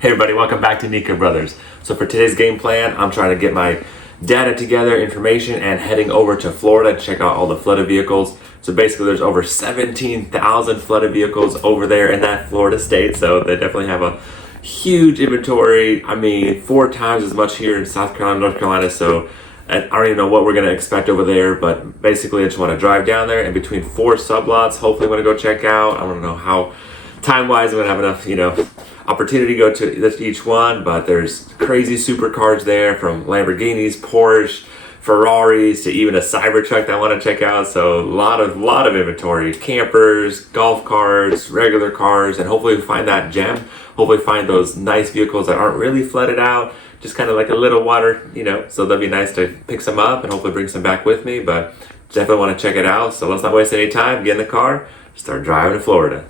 Hey everybody, welcome back to Nika Brothers. So for today's game plan, I'm trying to get my data together, information, and heading over to Florida to check out all the flooded vehicles. So basically there's over 17,000 flooded vehicles over there in that Florida state, so they definitely have a huge inventory. I mean, 4 times as much here in South Carolina, North Carolina, so I don't even know what we're going to expect over there, but basically I just want to drive down there and between 4 sublots, hopefully I'm going to go check out. I don't know how time-wise I'm going to have enough, opportunity to go to each one, but there's crazy supercars there, from Lamborghinis, Porsche, Ferraris, to even a Cybertruck that I want to check out. So a lot of inventory, campers, golf carts, regular cars, and hopefully we find that gem. Hopefully find those nice vehicles that aren't really flooded out, just kind of like a little water, so that'd be nice to pick some up and hopefully bring some back with me, but definitely want to check it out. So let's not waste any time, get in the car, start driving to Florida.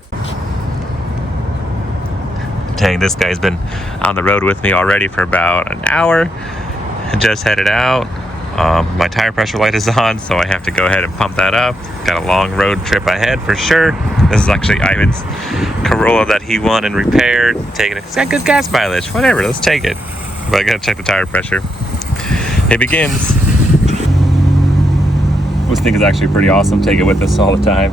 Dang, this guy's been on the road with me already for about an hour. I just headed out. My tire pressure light is on, so I have to go ahead and pump that up. Got a long road trip ahead for sure. This is actually Ivan's Corolla that he won and repaired. Taking it. It's got good gas mileage. Whatever, let's take it. But I gotta check the tire pressure. It begins. This thing is actually pretty awesome. Take it with us all the time.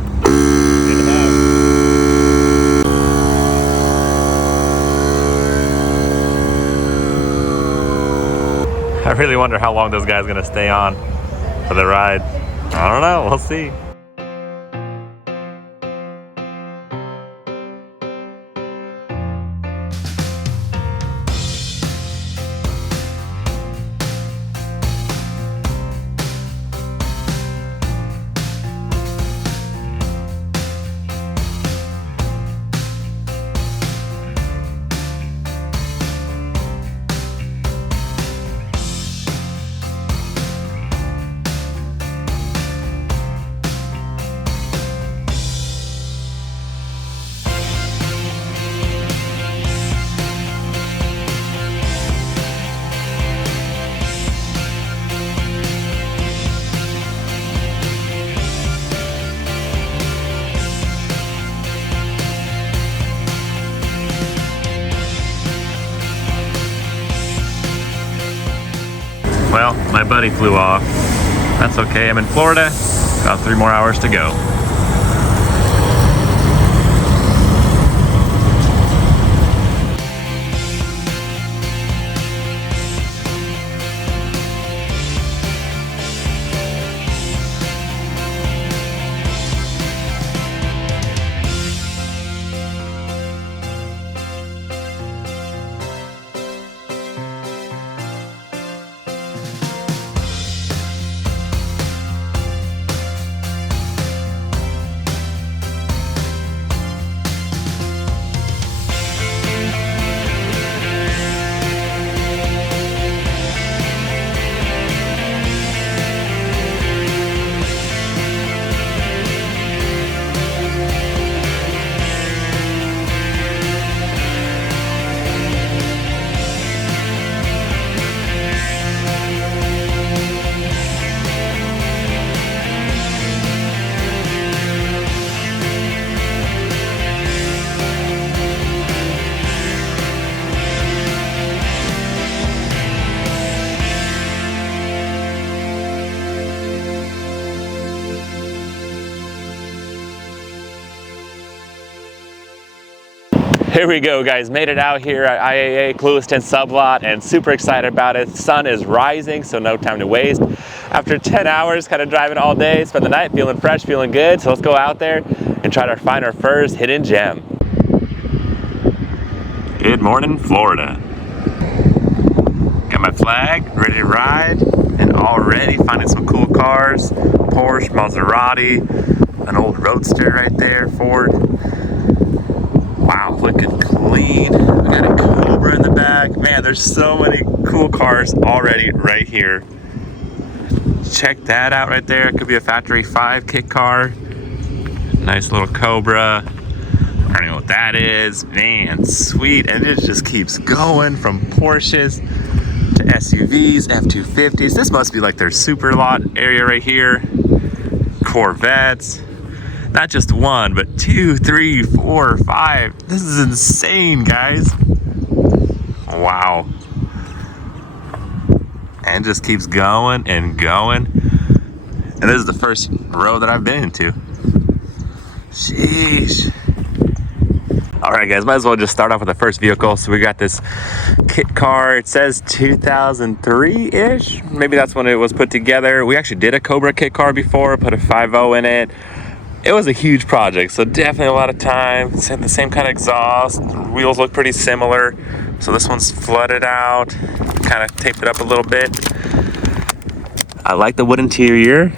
I really wonder how long this guy's gonna stay on for the ride. I don't know, we'll see. Well, my buddy flew off. That's okay, I'm in Florida. About 3 more hours to go. Here we go, guys. Made it out here at IAA Clewiston sublot and super excited about it. Sun is rising, so no time to waste. After 10 hours, kind of driving all day, spent the night feeling fresh, feeling good. So let's go out there and try to find our first hidden gem. Good morning, Florida. Got my flag, ready to ride, and already finding some cool cars. Porsche, Maserati, an old Roadster right there, Ford. Wow, looking clean. We got a Cobra in the back. Man, there's so many cool cars already right here. Check that out right there. It could be a Factory 5 kit car. Nice little Cobra. I don't know what that is. Man, sweet. And it just keeps going from Porsches to SUVs, F-250s. This must be like their super lot area right here. Corvettes. Not just 1, but 2, 3, 4, 5. This is insane, guys. Wow. And just keeps going and going. And this is the first row that I've been into. Sheesh. All right, guys, might as well just start off with the first vehicle. So we got this kit car. It says 2003-ish. Maybe that's when it was put together. We actually did a Cobra kit car before, put a 5.0 in it. It was a huge project, so definitely a lot of time. It's had the same kind of exhaust. Wheels look pretty similar. So this one's flooded out. Kind of taped it up a little bit. I like the wood interior.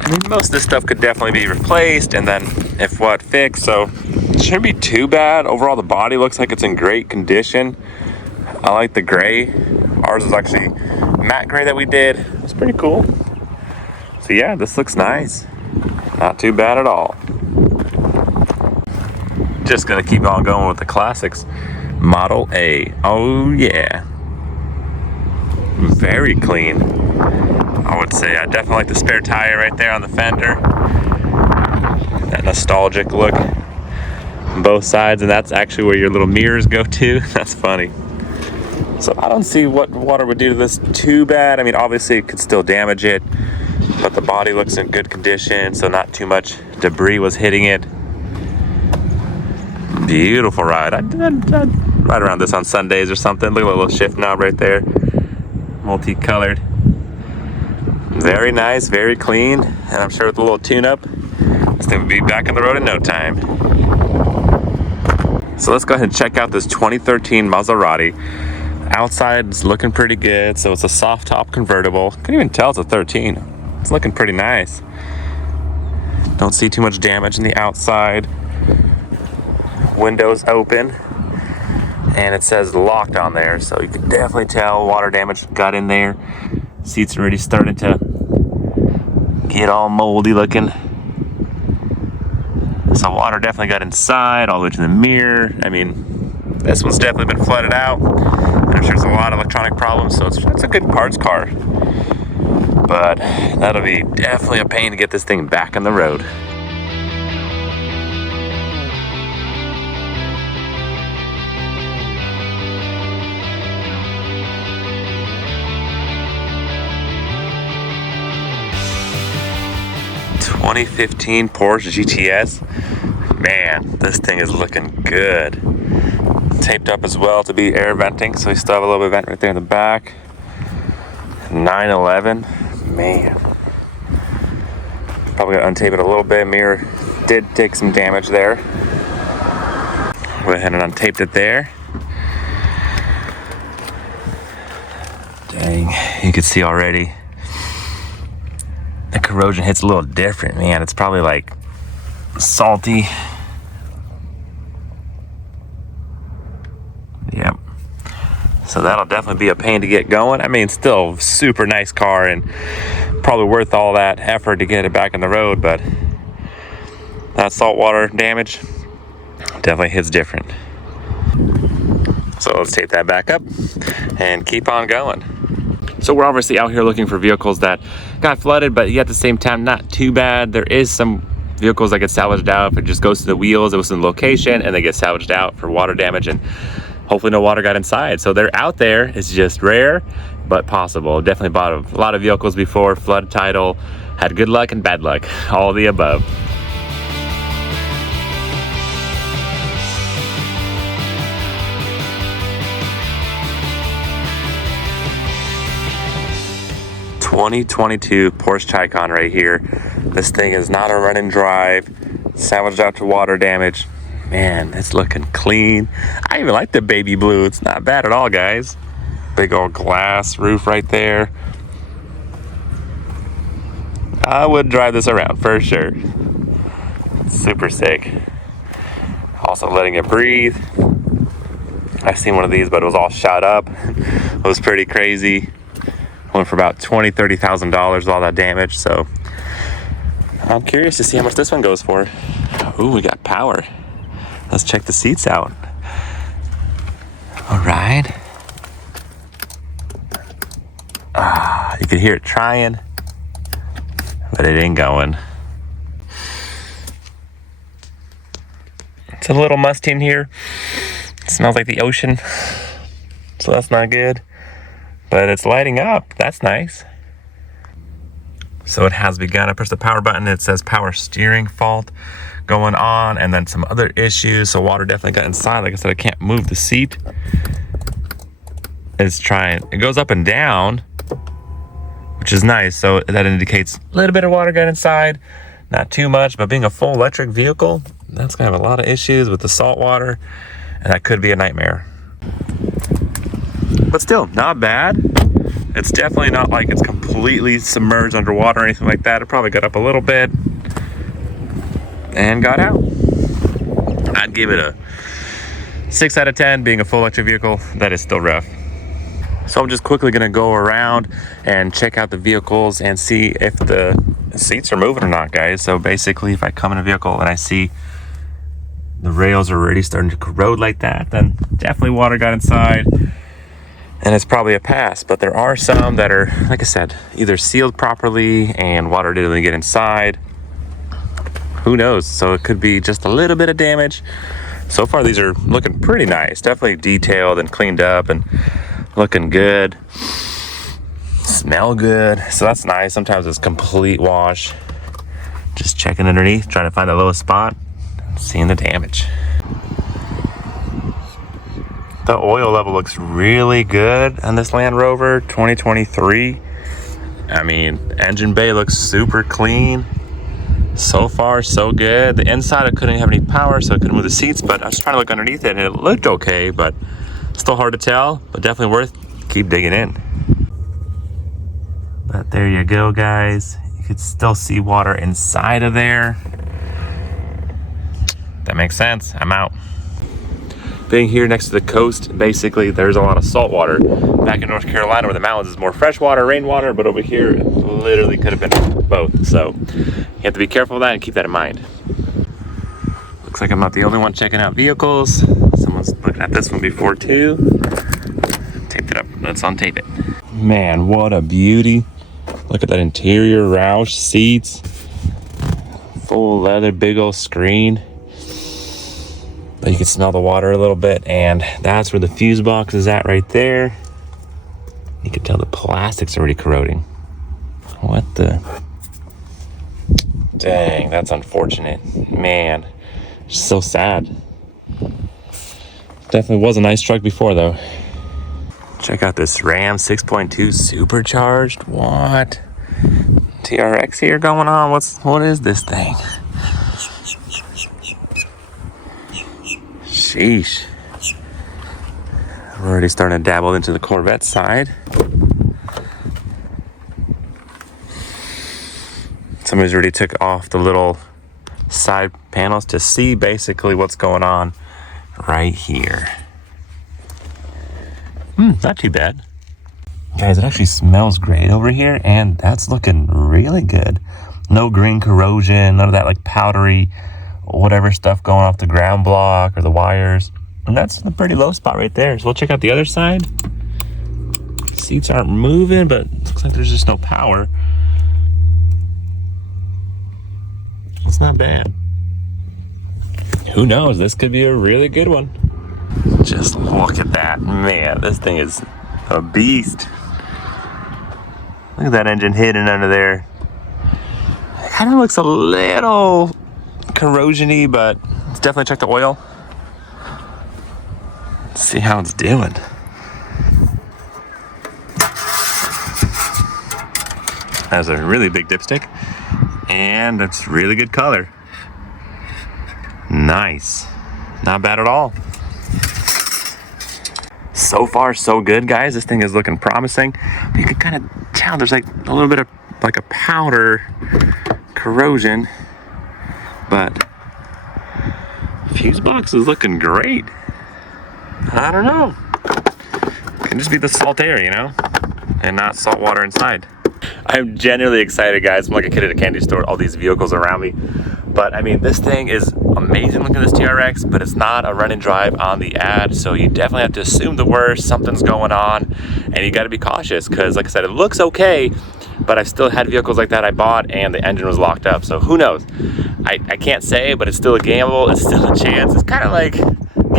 I mean, most of this stuff could definitely be replaced and then if what, fixed, so it shouldn't be too bad. Overall, the body looks like it's in great condition. I like the gray. Ours is actually matte gray that we did. It's pretty cool. So yeah, this looks nice. Not too bad at all. Just gonna keep on going with the classics. Model A. Oh yeah. Very clean, I would say. I definitely like the spare tire right there on the fender. That nostalgic look on both sides, and that's actually where your little mirrors go to. That's funny. So I don't see what water would do to this too bad. I mean, obviously it could still damage it, but the body looks in good condition, so not too much debris was hitting it. Beautiful ride. I'd ride around this on Sundays or something. Look at the little shift knob right there. Multicolored. Very nice, very clean, and I'm sure with a little tune-up, this thing will be back on the road in no time. So let's go ahead and check out this 2013 Maserati. Outside is looking pretty good, so it's a soft top convertible. Couldn't even tell it's a 13. It's looking pretty nice. Don't see too much damage in the outside. Windows open. And it says locked on there, so you can definitely tell water damage got in there. Seats are already starting to get all moldy looking. So water definitely got inside, all the way to the mirror. I mean, this one's definitely been flooded out. I'm sure there's a lot of electronic problems, so it's a good parts car. But that'll be definitely a pain to get this thing back on the road. '15 Porsche GTS. Man, this thing is looking good. Taped up as well to be air venting, so you still have a little bit of vent right there in the back. 911. Man. Probably gotta untape it a little bit. Mirror did take some damage there. Went ahead and untaped it there. Dang, you can see already. The corrosion hits a little different, man. It's probably like salty. Yep. So that'll definitely be a pain to get going. I mean, still super nice car and probably worth all that effort to get it back on the road, but that saltwater damage definitely hits different. So let's tape that back up and keep on going. So we're obviously out here looking for vehicles that got flooded, but yet at the same time, not too bad. There is some vehicles that get salvaged out. If it just goes to the wheels, it was in the location, and they get salvaged out for water damage, and hopefully no water got inside. So they're out there. It's just rare, but possible. Definitely bought a lot of vehicles before, flood title, had good luck and bad luck, all of the above. '22 Porsche Taycan right here. This thing is not a run and drive, salvaged out to water damage. Man, it's looking clean. I even like the baby blue. It's not bad at all, guys. Big old glass roof right there. I would drive this around for sure. Super sick. Also letting it breathe. I've seen one of these, but it was all shot up. It was pretty crazy. Went for about $20,000-$30,000 with all that damage, so I'm curious to see how much this one goes for. Ooh, we got power. Let's check the seats out. All right. You can hear it trying, but it ain't going. It's a little musty in here. It smells like the ocean. so that's not good. But it's lighting up. That's nice. So it has begun. I press the power button. It says power steering fault going on, and then some other issues. So water definitely got inside. Like I said, I can't move the seat. It's trying. It goes up and down, which is nice. So that indicates a little bit of water got inside. Not too much, but being a full electric vehicle, that's gonna have a lot of issues with the salt water, and that could be a nightmare. But still, not bad. It's definitely not like it's completely submerged underwater or anything like that. It probably got up a little bit and got out. I'd give it a 6 out of 10. Being a full electric vehicle, that is still rough. So I'm just quickly gonna go around and check out the vehicles and see if the seats are moving or not, guys. So basically, if I come in a vehicle and I see the rails are already starting to corrode like that, then definitely water got inside. And it's probably a pass, but there are some that are, like I said, either sealed properly and water didn't get inside. Who knows? So it could be just a little bit of damage. So far, these are looking pretty nice. Definitely detailed and cleaned up and looking good. Smell good. So that's nice. Sometimes it's complete wash. Just checking underneath, trying to find the lowest spot, seeing the damage. The oil level looks really good on this Land Rover 2023. I mean, engine bay looks super clean. So far, so good. The inside, I couldn't have any power, so I couldn't move the seats, but I was trying to look underneath it, and it looked okay, but still hard to tell, but definitely worth keep digging in. But there you go, guys. You could still see water inside of there. That makes sense. I'm out. Being here next to the coast, basically there's a lot of salt water. Back in North Carolina where the mountains is more freshwater, rainwater, but over here it literally could have been both. So you have to be careful with that and keep that in mind. Looks like I'm not the only one checking out vehicles. Someone's looking at this one before too. Taped it up. Let's untape it. Man, what a beauty. Look at that interior, Roush seats. Full leather, big old screen. But you can smell the water a little bit, and that's where the fuse box is at right there. You can tell the plastic's already corroding. What the? Dang, that's unfortunate. Man, so sad. Definitely was a nice truck before though. Check out this Ram 6.2 supercharged. What? TRX here going on? What is this thing? Sheesh. We're already starting to dabble into the Corvette side. Somebody's already took off the little side panels to see basically what's going on right here. Not too bad. Guys, it actually smells great over here, and that's looking really good. No green corrosion, none of that like powdery whatever stuff going off the ground block or the wires. And that's a pretty low spot right there. So we'll check out the other side. Seats aren't moving, but it looks like there's just no power. It's not bad. Who knows? This could be a really good one. Just look at that. Man, this thing is a beast. Look at that engine hidden under there. It kind of looks a little corrosion-y, but let's definitely check the oil. Let's see how it's doing. Has a really big dipstick, and it's really good color. Nice. Not bad at all. So far, so good, guys. This thing is looking promising. But you can kind of tell there's like a little bit of like a powder corrosion. But fuse box is looking great. I don't know. It can just be the salt air, you know, and not salt water inside. I'm genuinely excited, guys. I'm like a kid at a candy store, all these vehicles around me. But I mean, this thing is amazing looking, this TRX, but it's not a run and drive on the ad. So you definitely have to assume the worst, something's going on, and you gotta be cautious because like I said, it looks okay, but I've still had vehicles like that I bought and the engine was locked up. So who knows? I can't say, but it's still a gamble. It's still a chance. It's kind of like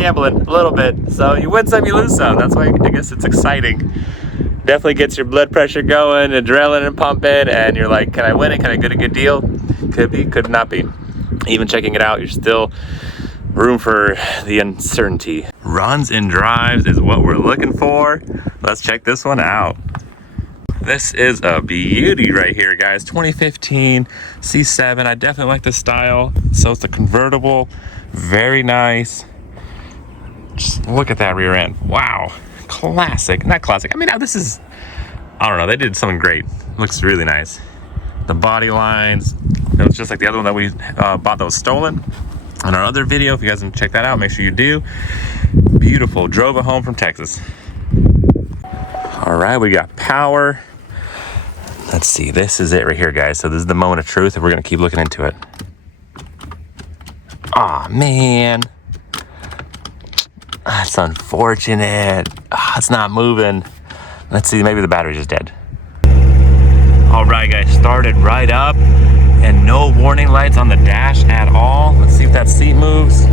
gambling a little bit. So you win some, you lose some. That's why I guess it's exciting. Definitely gets your blood pressure going, adrenaline pumping, and you're like, can I win it? Can I get a good deal? Could be, could not be. Even checking it out, you're still room for the uncertainty. Runs and drives is what we're looking for. Let's check this one out. This is a beauty right here, guys. 2015 C7. I definitely like the style. So it's the convertible. Very nice. Just look at that rear end. Wow. Classic. Not classic. I mean, this is, I don't know. They did something great. Looks really nice. The body lines. It was just like the other one that we bought that was stolen on our other video. If you guys didn't check that out, make sure you do. Beautiful. Drove it home from Texas. All right, we got power. Let's see, this is it right here, guys. So this is the moment of truth, and we're gonna keep looking into it. Aw, man. That's unfortunate. It's not moving. Let's see, maybe the battery's just dead. All right, guys, started right up, and no warning lights on the dash at all. Let's see if that seat moves.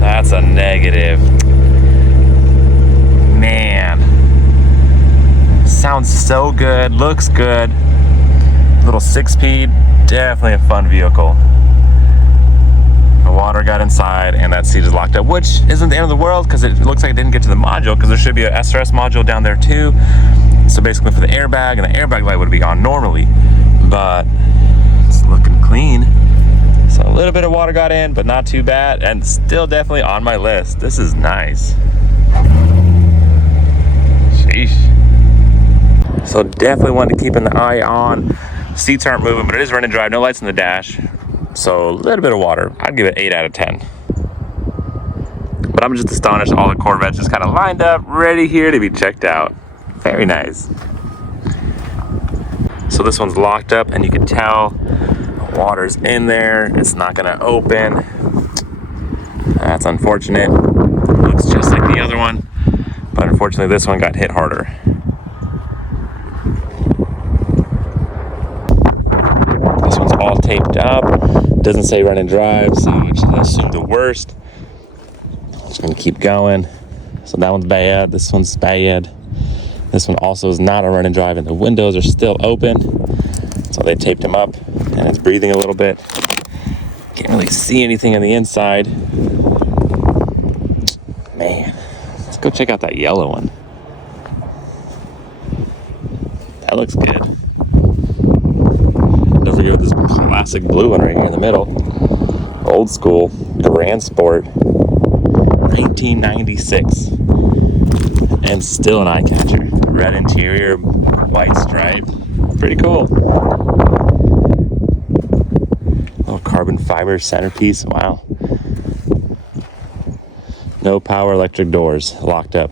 That's a negative. Man. Sounds so good, looks good. Little 6-speed, definitely a fun vehicle. The water got inside and that seat is locked up, which isn't the end of the world because it looks like it didn't get to the module, because there should be a SRS module down there too. So basically for the airbag, and the airbag light would be on normally, but it's looking clean. So a little bit of water got in, but not too bad, and still definitely on my list. This is nice. Sheesh. So definitely want to keep an eye on. Seats aren't moving, but it is run and drive. No lights in the dash. So a little bit of water. I'd give it 8 out of 10. But I'm just astonished all the Corvettes just kind of lined up, ready here to be checked out. Very nice. So this one's locked up, and you can tell the water's in there. It's not going to open. That's unfortunate. Looks just like the other one, but unfortunately this one got hit harder. All taped up, doesn't say run and drive, so I just assume the worst. Just gonna keep going. So that one's bad, this one's bad. This one also is not a run and drive, and the windows are still open. So they taped them up, and it's breathing a little bit. Can't really see anything on the inside. Man, let's go check out that yellow one. That looks good. Don't forget this classic blue one right here in the middle. Old school, Grand Sport, 1996. And still an eye catcher. Red interior, white stripe. Pretty cool. Little carbon fiber centerpiece, wow. No power electric doors, locked up.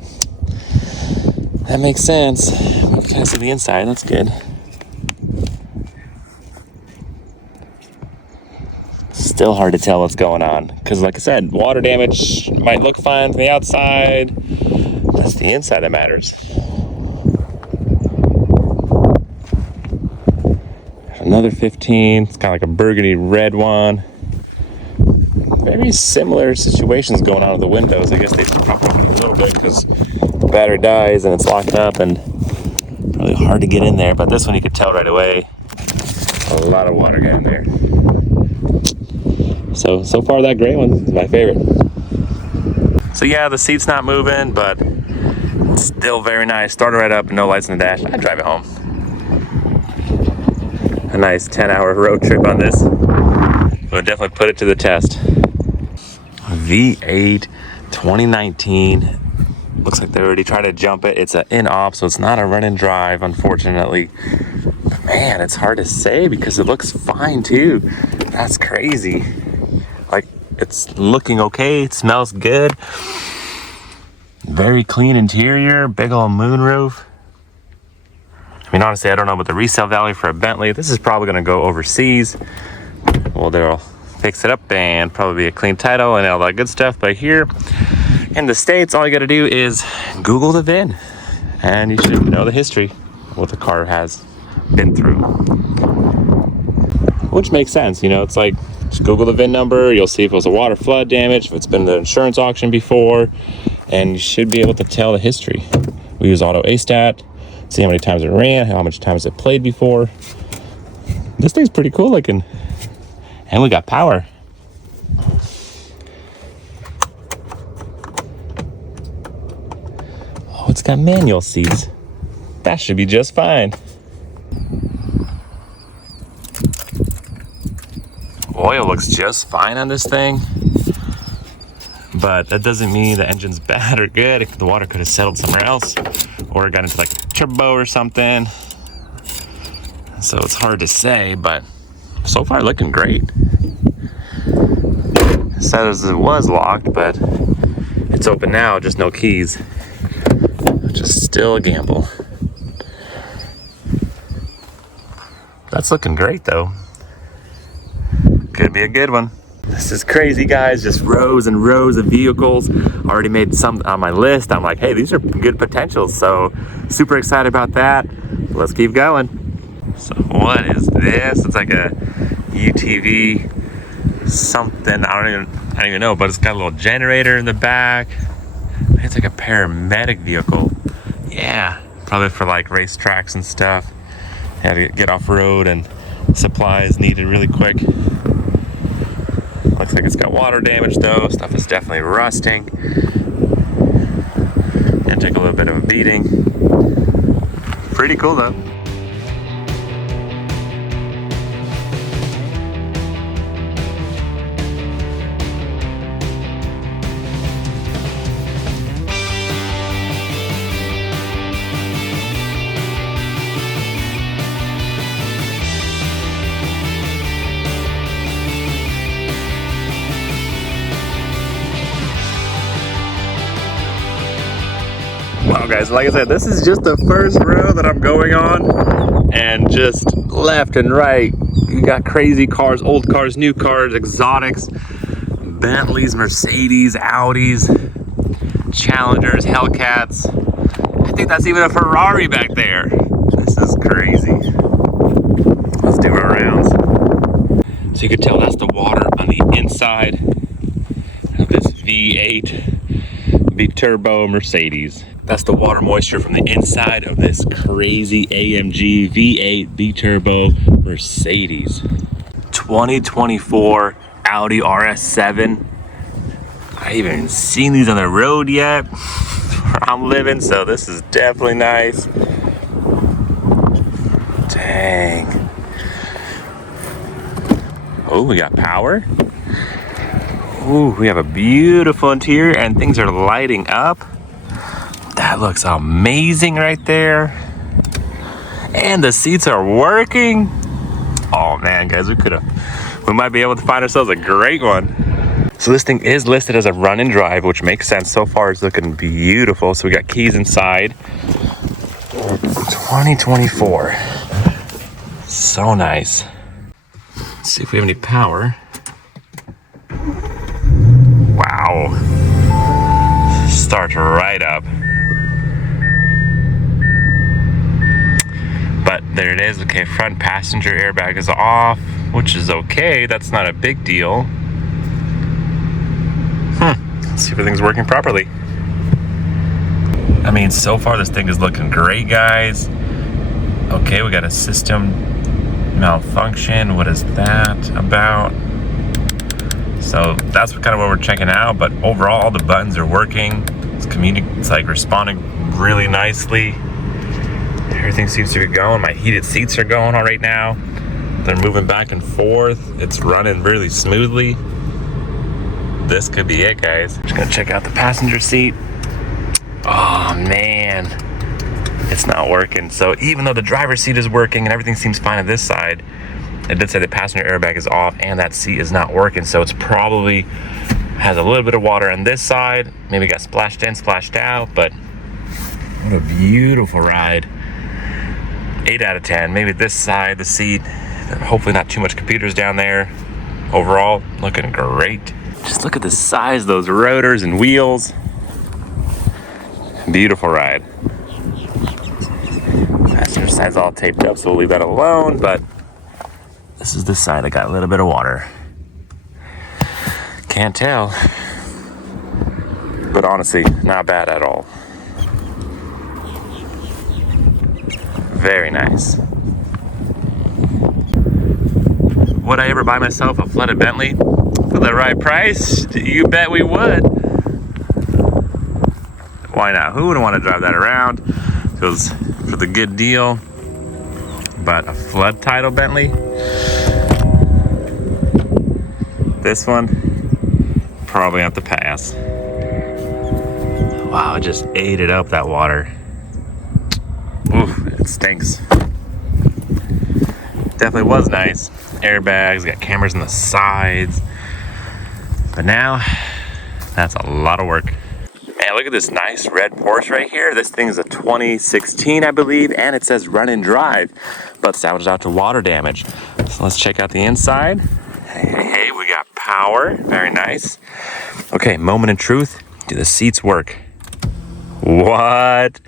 That makes sense. You can kind of see the inside, that's good. Still hard to tell what's going on, because like I said, water damage might look fine from the outside. That's the inside that matters. Another 15. It's kind of like a burgundy red one. Very similar situations going on with the windows. I guess they pop open a little bit because the battery dies and it's locked up, and probably hard to get in there. But this one you could tell right away. A lot of water got in there. So far that gray one is my favorite. So yeah, the seat's not moving, but it's still very nice. Started right up, no lights in the dash. I'd drive it home. A nice 10-hour road trip on this. We'll definitely put it to the test. V8 2019. Looks like they already tried to jump it. It's an in-op, so it's not a run and drive, unfortunately. But man, it's hard to say because it looks fine too. That's crazy. Like, it's looking okay, it smells good. Very clean interior, big old moonroof. I mean, honestly, I don't know about the resale value for a Bentley. This is probably gonna go overseas. Well, they'll fix it up and probably be a clean title and all that good stuff. But here in the States, all you gotta do is Google the VIN, and you should know the history, what the car has been through. Which makes sense, you know, it's like Just Google the VIN number. You'll see if it was a water flood damage, if it's been to the insurance auction before, and you should be able to tell the history. We use Auto A-Stat, see how many times it ran, how much times it played before. This thing's pretty cool looking. And we got power. Oh, it's got manual seats. That should be just fine. Oil looks just fine on this thing, but that doesn't mean the engine's bad or good. If the water could have settled somewhere else, or it got into like turbo or something. So it's hard to say, but so far looking great. It says it was locked, but it's open now, just no keys. Which is still a gamble. That's looking great though. Could be a good one. This is crazy, guys. Just rows and rows of vehicles. Already made some on my list. I'm like, hey, these are good potentials. So super excited about that. Let's keep going. So what is this? It's like a UTV something. I don't even know, but it's got a little generator in the back. It's like a paramedic vehicle. Yeah, probably for like race tracks and stuff. Had to get off road and supplies needed really quick. Looks like it's got water damage though. Stuff is definitely rusting. And take a little bit of a beating. Pretty cool though. Wow guys, like I said, this is just the first row that I'm going on, and just left and right, you got crazy cars, old cars, new cars, exotics, Bentleys, Mercedes, Audis, Challengers, Hellcats. I think that's even a Ferrari back there. This is crazy. Let's do our rounds. So you can tell that's the water on the inside of this V8 B-Turbo Mercedes. That's the water moisture from the inside of this crazy AMG V8 B-Turbo Mercedes. 2024 Audi RS7. I haven't even seen these on the road yet where I'm living, so this is definitely nice. Dang. Oh, we got power. Ooh, we have a beautiful interior and things are lighting up. That looks amazing right there. And the seats are working. Oh man, guys, we might be able to find ourselves a great one. So this thing is listed as a run and drive, which makes sense. So far it's looking beautiful. So we got keys inside. 2024. So nice. Let's see if we have any power. Wow. Starts right up. But there it is. Okay, front passenger airbag is off, which is okay. That's not a big deal. Let's see if everything's working properly. I mean, so far this thing is looking great, guys. Okay, we got a system malfunction. What is that about? So that's kind of what we're checking out. But overall, all the buttons are working. It's like responding really nicely. Everything seems to be going. My heated seats are going on right now. They're moving back and forth. It's running really smoothly. This could be it, guys. Just gonna check out the passenger seat. Oh man, it's not working. So even though the driver's seat is working and everything seems fine on this side, it did say the passenger airbag is off and that seat is not working. So it's probably has a little bit of water on this side. Maybe got splashed in, splashed out, but what a beautiful ride. 8 out of 10. Maybe this side, the seat, hopefully not too much computers down there. Overall, looking great. Just look at the size of those rotors and wheels. Beautiful ride. Passenger side's all taped up, so we'll leave that alone, but this is the side that got a little bit of water. Can't tell. But honestly, not bad at all. Very nice. Would I ever buy myself a flooded Bentley for the right price? You bet we would. Why not? Who wouldn't want to drive that around? Feels for the good deal. But a flood title Bentley, this one, probably have to pass. Wow, it just ate it up, that water. Oof, it stinks. Definitely was nice. Airbags, got cameras on the sides. But now, that's a lot of work. Man, look at this nice red Porsche right here. This thing is a 2016, I believe, and it says run and drive, but salvaged out to water damage. So let's check out the inside. Hey, we got power. Very nice. Okay, moment of truth. Do the seats work? What?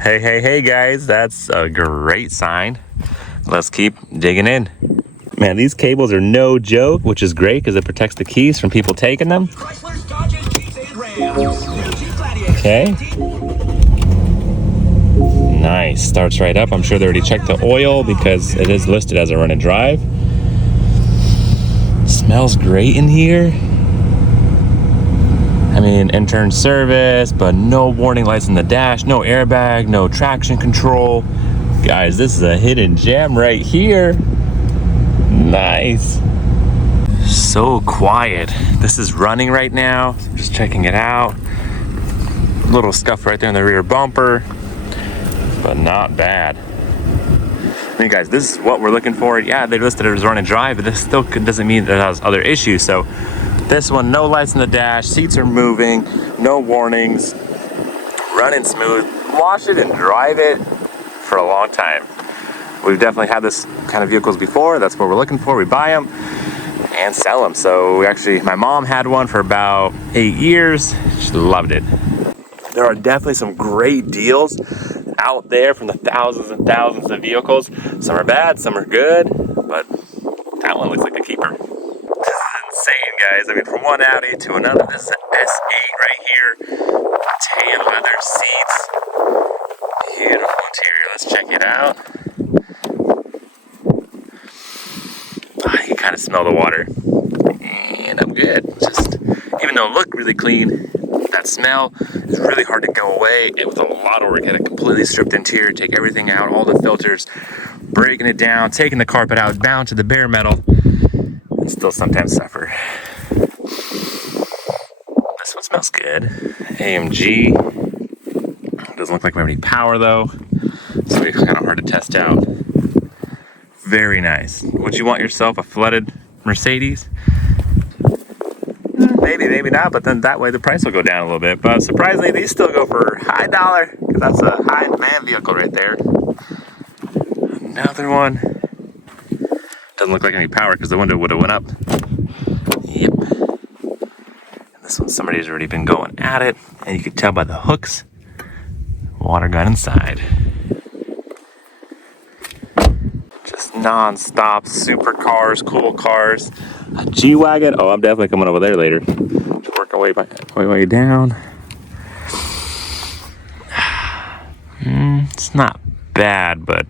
Hey, guys, that's a great sign. Let's keep digging in. Man, these cables are no joke, which is great because it protects the keys from people taking them. Okay. Nice. Starts right up. I'm sure they already checked the oil because it is listed as a run and drive. Smells great in here. I mean, intern service, but no warning lights in the dash, no airbag, no traction control. Guys, this is a hidden gem right here. Nice. So quiet. This is running right now. Just checking it out. Little scuff right there in the rear bumper, but not bad. I mean, guys, this is what we're looking for. Yeah, they listed it as run and drive, but this still doesn't mean that it has other issues. So this one, no lights in the dash, seats are moving, no warnings, running smooth. Wash it and drive it for a long time. We've definitely had this kind of vehicles before. That's what we're looking for. We buy them and sell them. So we actually, my mom had one for about 8 years. She loved it. There are definitely some great deals out there from the thousands and thousands of vehicles. Some are bad, some are good, but that one looks like a keeper. This is insane, guys. I mean, from one Audi to another. This is an S8 right here. Tan leather seats. Beautiful interior. Let's check it out. You can kind of smell the water. And I'm good. Just, even though it looked really clean, that smell is really hard to go away. It was a lot of work. I had a completely stripped interior, take everything out, all the filters, breaking it down, taking the carpet out, down to the bare metal, and still sometimes suffer. This one smells good. AMG. Doesn't look like we have any power though, so it's kind of hard to test out. Very nice. Would you want yourself a flooded Mercedes? Maybe, maybe not, but then that way the price will go down a little bit. But surprisingly, these still go for high dollar, because that's a high demand vehicle right there. Another one. Doesn't look like any power because the window would have went up. Yep. And this one, somebody's already been going at it, and you can tell by the hooks. Water gun inside. Just non-stop supercars, cool cars. A G-Wagon. Oh, I'm definitely coming over there later. Just work our way down. It's not bad, but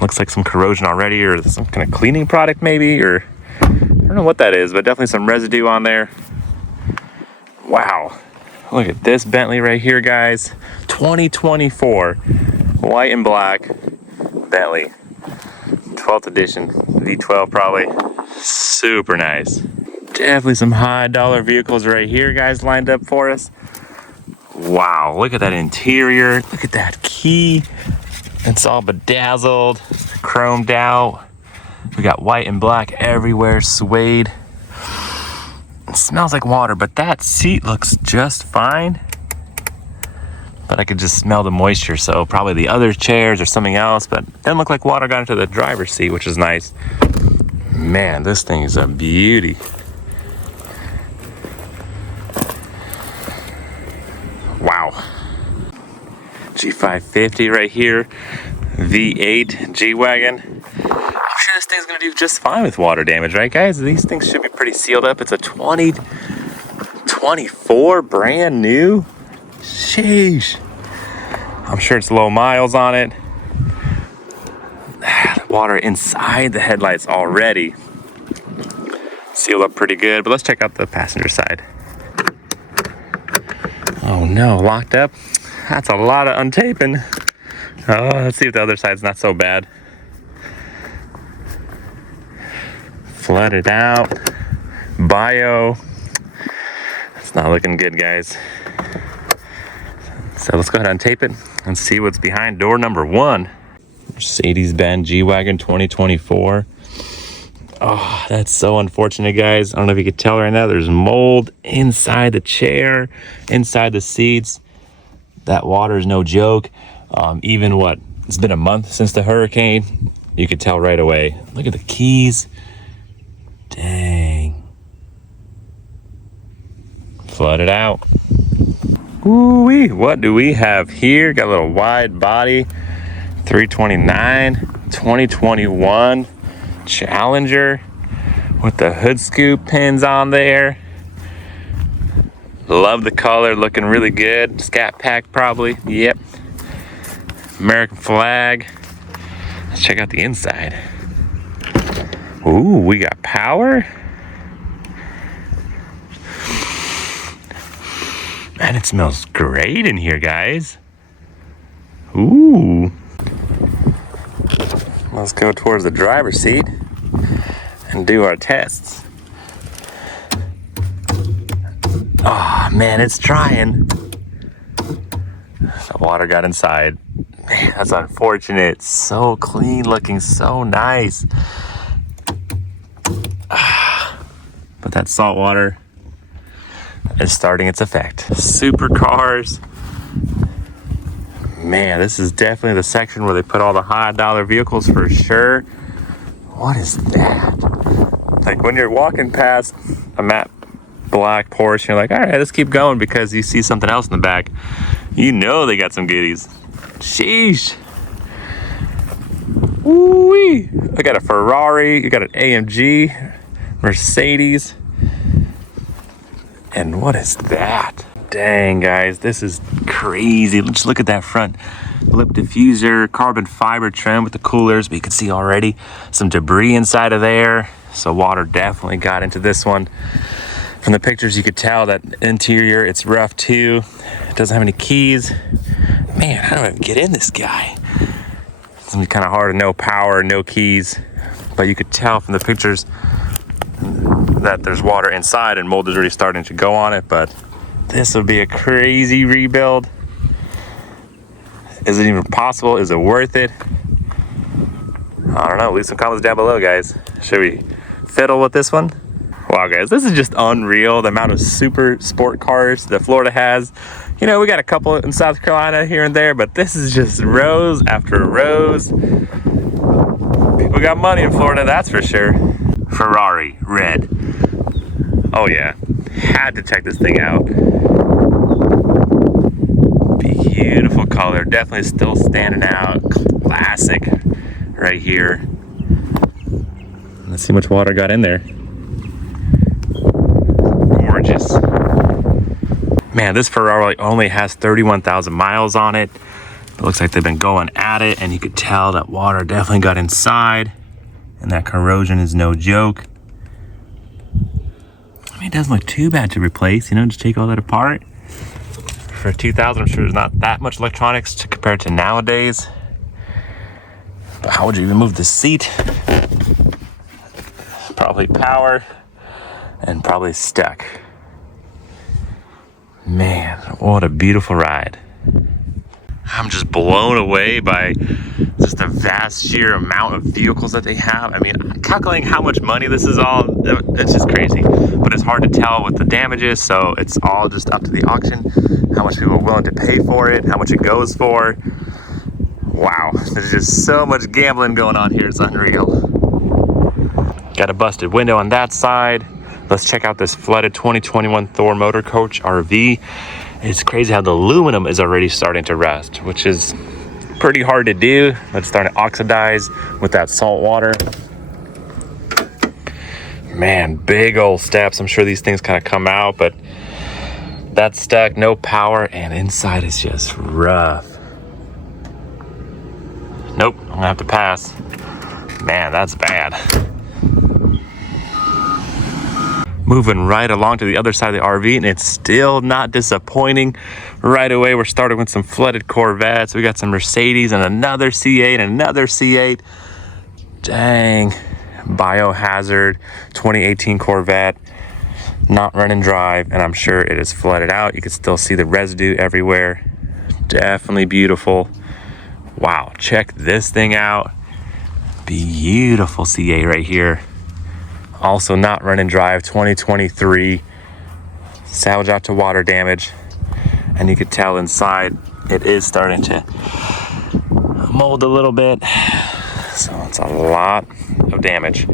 looks like some corrosion already, or some kind of cleaning product maybe, or I don't know what that is, but definitely some residue on there. Wow. Look at this Bentley right here, guys. 2024. White and black Bentley. 12th edition. V12 probably. Super nice. Definitely some high dollar vehicles right here, guys, lined up for us. Wow, look at that interior. Look at that key. It's all bedazzled, chromed out. We got white and black everywhere, suede. It smells like water, but that seat looks just fine. But I could just smell the moisture, so probably the other chairs or something else, but it doesn't look like water got into the driver's seat, which is nice. Man, this thing is a beauty. Wow. G550 right here. V8 G-Wagon. I'm sure this thing's gonna do just fine with water damage, right guys? These things should be pretty sealed up. It's a 2024 brand new. Sheesh. I'm sure it's low miles on it. Water inside the headlights already. Sealed up pretty good, but let's check out the passenger side. Oh no, locked up. That's a lot of untaping. Oh, let's see if the other side's not so bad. Flooded out. Bio. It's not looking good, guys. So let's go ahead and tape it and see what's behind door number 1. Mercedes-Benz G-Wagon 2024. Oh, that's so unfortunate, guys. I don't know if you could tell right now, there's mold inside the chair, inside the seats. That water is no joke. Even it's been a month since the hurricane. You could tell right away. Look at the keys. Dang. Flooded out. Ooh-wee, what do we have here? Got a little wide body. 329, 2021 Challenger with the hood scoop pins on there. Love the color, looking really good. Scat pack probably, yep. American flag. Let's check out the inside. Ooh, we got power. Man, it smells great in here, guys. Ooh. Let's go towards the driver's seat and do our tests. Oh man, it's trying. The water got inside. Man, that's unfortunate. So clean looking, so nice. But that salt water is starting its effect. Supercars. Man, this is definitely the section where they put all the high dollar vehicles for sure. What is that? Like when you're walking past a matte black Porsche, you're like, all right, let's keep going, because you see something else in the back. You know they got some goodies. Sheesh. Woo-wee. I got a Ferrari, you got an AMG, Mercedes. And what is that? Dang, guys, this is crazy. Just look at that front lip diffuser, carbon fiber trim with the coolers, but you can see already some debris inside of there. So water definitely got into this one. From the pictures, you could tell that interior, it's rough too. It doesn't have any keys. Man, how do I get in this guy? It's gonna be kind of hard to know power, no keys, but you could tell from the pictures that there's water inside and mold is already starting to go on it, but this would be a crazy rebuild. Is it even possible? Is it worth it? I don't know. Leave some comments down below, guys. Should we fiddle with this one? Wow, guys, this is just unreal. The amount of super sport cars that Florida has. You know, we got a couple in South Carolina here and there, but this is just rows after rows. People got money in Florida, that's for sure. Ferrari, red. Oh yeah, had to check this thing out. Beautiful color, definitely still standing out. Classic right here. Let's see how much water got in there. Gorgeous. Man, this Ferrari only has 31,000 miles on it. It looks like they've been going at it, and you could tell that water definitely got inside, and that corrosion is no joke. I mean, it doesn't look too bad to replace, you know, just take all that apart. For 2000, I'm sure there's not that much electronics compared to nowadays. But how would you even move the seat? Probably power and probably stuck. Man, what a beautiful ride. I'm just blown away by just the vast sheer amount of vehicles that they have. I mean, calculating how much money this is all, it's just crazy. But it's hard to tell with the damages, so it's all just up to the auction, how much people are willing to pay for it, how much it goes for. Wow, there's just so much gambling going on here, it's unreal. Got a busted window on that side. Let's check out this flooded 2021 Thor Motor Coach RV. It's crazy how the aluminum is already starting to rust, which is pretty hard to do. It's starting to oxidize with that salt water. Man, big old steps. I'm sure these things kind of come out, but that's stuck, no power, and inside is just rough. Nope, I'm gonna have to pass. Man, that's bad. Moving right along to the other side of the RV, and it's still not disappointing. Right away, we're starting with some flooded Corvettes. We got some Mercedes and another C8 and another C8. Dang. Biohazard 2018 Corvette. Not running drive, and I'm sure it is flooded out. You can still see the residue everywhere. Definitely beautiful. Wow, check this thing out. Beautiful C8 right here. Also not running drive, 2023. Salvage out to water damage. And you can tell inside it is starting to mold a little bit. So it's a lot of damage.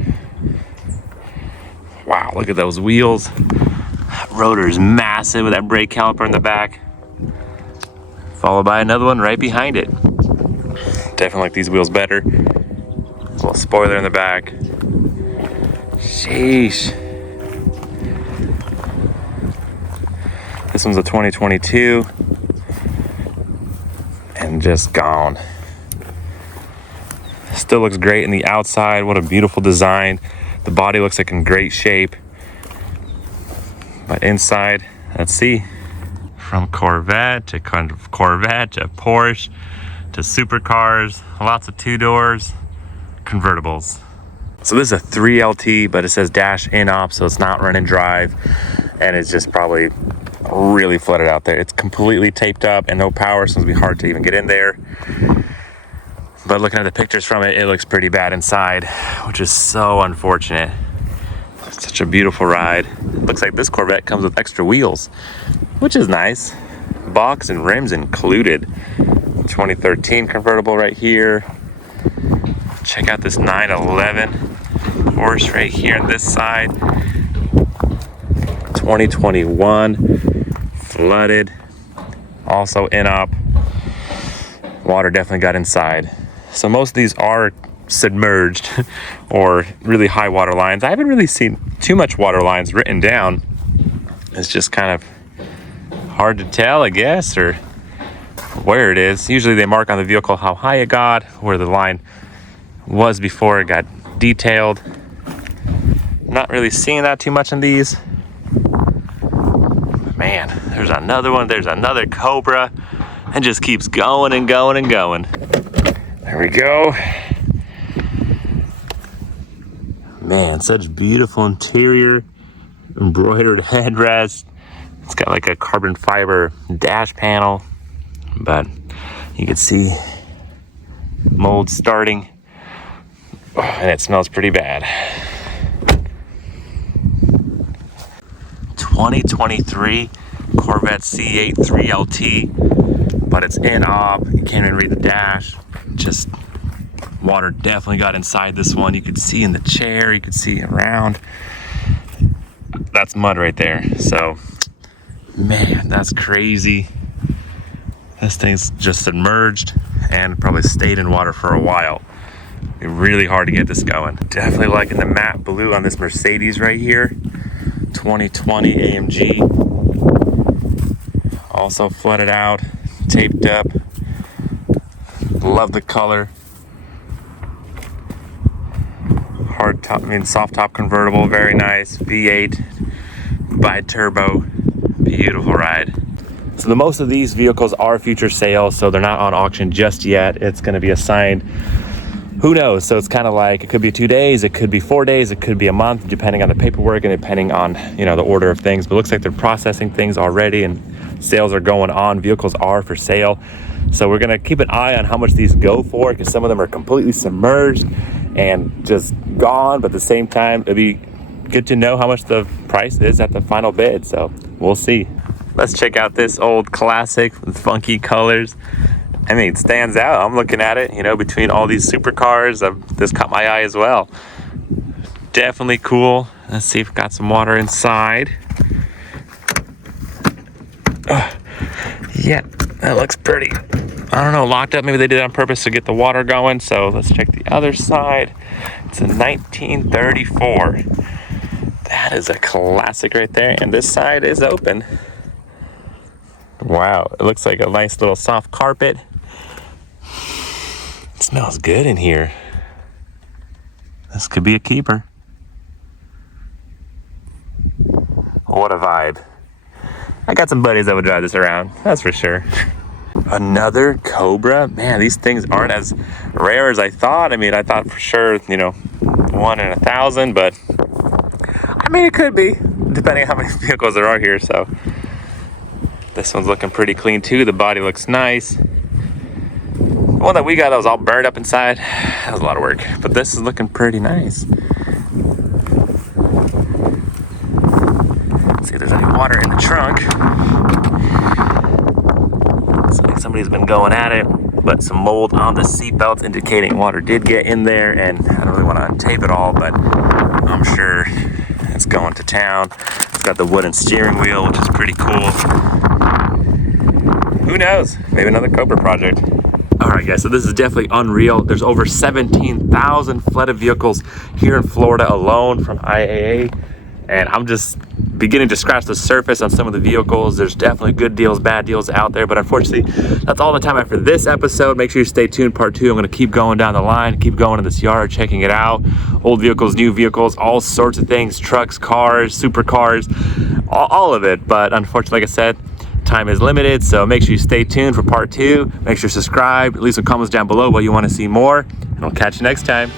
Wow, look at those wheels. That rotor is massive with that brake caliper in the back. Followed by another one right behind it. Definitely like these wheels better. A little spoiler in the back. Sheesh. This one's a 2022. And just gone. Still looks great in the outside. What a beautiful design. The body looks like in great shape. But inside, let's see. From Corvette to Corvette to Porsche to supercars, lots of two-doors, convertibles. So this is a 3LT, but it says dash in-op, so it's not running drive, and it's just probably really flooded out there. It's completely taped up and no power, so it's gonna be hard to even get in there. But looking at the pictures from it, it looks pretty bad inside, which is so unfortunate. It's such a beautiful ride. Looks like this Corvette comes with extra wheels, which is nice. Box and rims included. 2013 convertible right here. Check out this 911 Porsche right here on this side. 2021 flooded, also in-op. Water definitely got inside. So most of these are submerged or really high water lines. I haven't really seen too much water lines written down. It's just kind of hard to tell, I guess, or where it is. Usually they mark on the vehicle how high it got, where the line was before it got detailed. Not really seeing that too much in these. Man, there's another one. There's another Cobra. And just keeps going and going and going. There we go. Man, such beautiful interior. Embroidered headrest. It's got like a carbon fiber dash panel. But you can see mold starting. And it smells pretty bad. 2023 Corvette C8 3LT, but it's in-op. You can't even read the dash. Just water definitely got inside this one. You could see in the chair, you could see around. That's mud right there. So, man, that's crazy. This thing's just submerged and probably stayed in water for a while. It's really hard to get this going. Definitely liking the matte blue on this Mercedes right here. 2020 AMG. Also flooded out, taped up. Love the color. Hard top, soft top convertible, very nice. V8 bi-turbo, beautiful ride. So the most of these vehicles are future sales, so they're not on auction just yet. It's going to be assigned. Who knows? So it's kind of like, it could be 2 days, it could be 4 days, it could be a month, depending on the paperwork and depending on, the order of things. But it looks like they're processing things already and sales are going on. Vehicles are for sale. So we're gonna keep an eye on how much these go for, because some of them are completely submerged and just gone. But at the same time, it'd be good to know how much the price is at the final bid. So we'll see. Let's check out this old classic with funky colors. I mean, it stands out. I'm looking at it, between all these supercars. This caught my eye as well. Definitely cool. Let's see if we've got some water inside. Yeah, that looks pretty. I don't know, locked up. Maybe they did it on purpose to get the water going. So let's check the other side. It's a 1934. That is a classic right there. And this side is open. Wow, it looks like a nice little soft carpet. It smells good in here. This could be a keeper. What a vibe. I got some buddies that would drive this around, that's for sure. Another Cobra. Man, these things aren't as rare as I thought. I mean, I thought for sure, you know, 1 in 1,000, but I mean, it could be, depending on how many vehicles there are here. So this one's looking pretty clean too. The body looks nice. The one that we got that was all burned up inside, that was a lot of work, but this is looking pretty nice. Let's see if there's any water in the trunk. Looks like somebody's been going at it, but some mold on the seat belts indicating water did get in there, and I don't really want to untape it all, but I'm sure it's going to town. It's got the wooden steering wheel, which is pretty cool. Who knows? Maybe another Cobra project. All right, guys, so this is definitely unreal. There's over 17,000 flooded vehicles here in Florida alone from IAA, and I'm just beginning to scratch the surface on some of the vehicles. There's definitely good deals, bad deals out there, but unfortunately, that's all the time I have for this episode. Make sure you stay tuned. Part 2, I'm going to keep going down the line, keep going in this yard, checking it out. Old vehicles, new vehicles, all sorts of things, trucks, cars, supercars, all of it. But unfortunately, like I said, time is limited, so make sure you stay tuned for part 2. Make sure you subscribe, leave some comments down below what you want to see more, and I'll catch you next time.